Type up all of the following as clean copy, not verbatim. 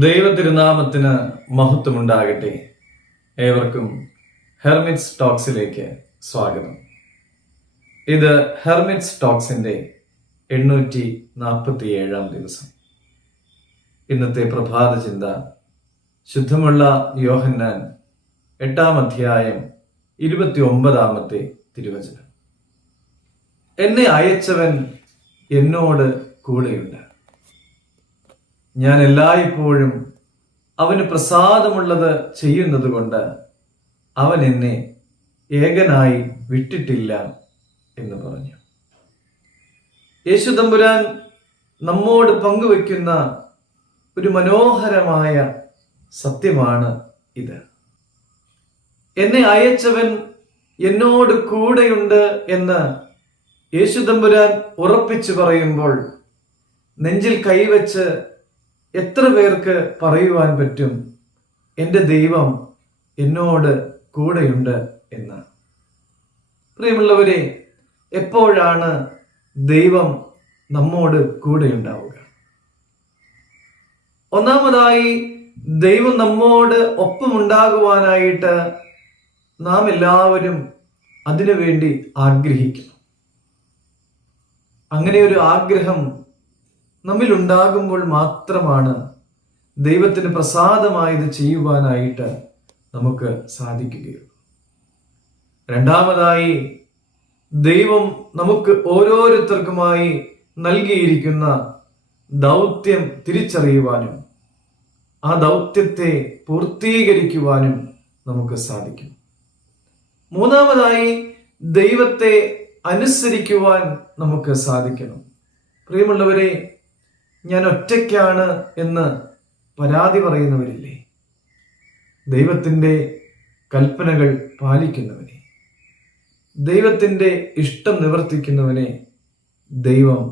ദൈവതിരുനാമത്തിന് മഹത്വമുണ്ടാകട്ടെ. ഏവർക്കും ഹെർമിറ്റ്സ് ടോക്സിലേക്ക് സ്വാഗതം. ഇത് ഹെർമിറ്റ്സ് ടോക്സിന്റെ 847 ദിവസം. ഇന്നത്തെ പ്രഭാത ചിന്ത ശുദ്ധമുള്ള യോഹന്നാൻ 8 അധ്യായം 29 തിരുവചനം. എന്നെ അയച്ചവൻ എന്നോട് കൂടെയുണ്ട്. ഞാൻ എല്ലായ്പ്പോഴും അവന് പ്രസാദമുള്ളത് ചെയ്യുന്നത് കൊണ്ട് അവൻ എന്നെ ഏകനായി വിട്ടിട്ടില്ല എന്ന് പറഞ്ഞു. യേശു തമ്പുരാൻ നമ്മോട് പങ്കുവെക്കുന്ന ഒരു മനോഹരമായ സത്യമാണ് ഇത്. എന്നെ അയച്ചവൻ എന്നോട് കൂടെയുണ്ട് എന്ന് യേശു തമ്പുരാൻ ഉറപ്പിച്ചു പറയുമ്പോൾ നെഞ്ചിൽ കൈവച്ച് എത്ര പേർക്ക് പറയുവാൻ പറ്റും എൻ്റെ ദൈവം എന്നോട് കൂടെയുണ്ട് എന്ന്? പ്രിയമുള്ളവരെ, എപ്പോഴാണ് ദൈവം നമ്മോട് കൂടെയുണ്ടാവുക? ഒന്നാമതായി, ദൈവം നമ്മോട് ഒപ്പമുണ്ടാകുവാനായിട്ട് നാം എല്ലാവരും അതിനുവേണ്ടി ആഗ്രഹിക്കുന്നു. അങ്ങനെ ഒരു ആഗ്രഹം നമ്മിൽ ഉണ്ടാകുമ്പോൾ മാത്രമാണ് ദൈവത്തിന് പ്രസാദമായത് ചെയ്യുവാനായിട്ട് നമുക്ക് സാധിക്കുകയുള്ളൂ. രണ്ടാമതായി, ദൈവം നമുക്ക് ഓരോരുത്തർക്കുമായി നൽകിയിരിക്കുന്ന ദൗത്യം തിരിച്ചറിയുവാനും ആ ദൗത്യത്തെ പൂർത്തീകരിക്കുവാനും നമുക്ക് സാധിക്കും. മൂന്നാമതായി, ദൈവത്തെ അനുസരിക്കുവാൻ നമുക്ക് സാധിക്കണം. പ്രിയമുള്ളവരെ, ഞാൻ ഒറ്റയ്ക്കാണ് എന്ന് പരാതി പറയുന്നവരില്ലേ? ദൈവത്തിൻ്റെ കൽപ്പനകൾ പാലിക്കുന്നവനെ, ദൈവത്തിൻ്റെ ഇഷ്ടം നിവർത്തിക്കുന്നവനെ ദൈവം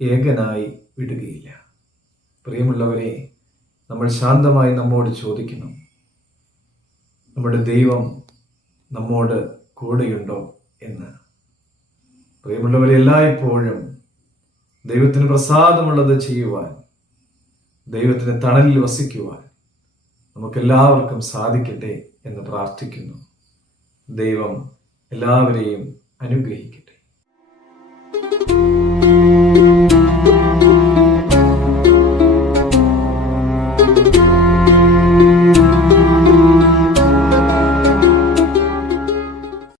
ഏകനായി വിടുകയില്ല. പ്രിയമുള്ളവരെ, നമ്മൾ ശാന്തമായി നമ്മോട് ചോദിക്കണം, നമ്മുടെ ദൈവം നമ്മോട് കൂടെയുണ്ടോ എന്ന്. പ്രിയമുള്ളവരെ, എല്ലായ്പ്പോഴും ദൈവത്തിന് പ്രസാദമുള്ളത് ചെയ്യുവാൻ, ദൈവത്തിന് തണലിൽ വസിക്കുവാൻ നമുക്കെല്ലാവർക്കും സാധിക്കട്ടെ എന്ന് പ്രാർത്ഥിക്കുന്നു. ദൈവം എല്ലാവരെയും അനുഗ്രഹിക്കും.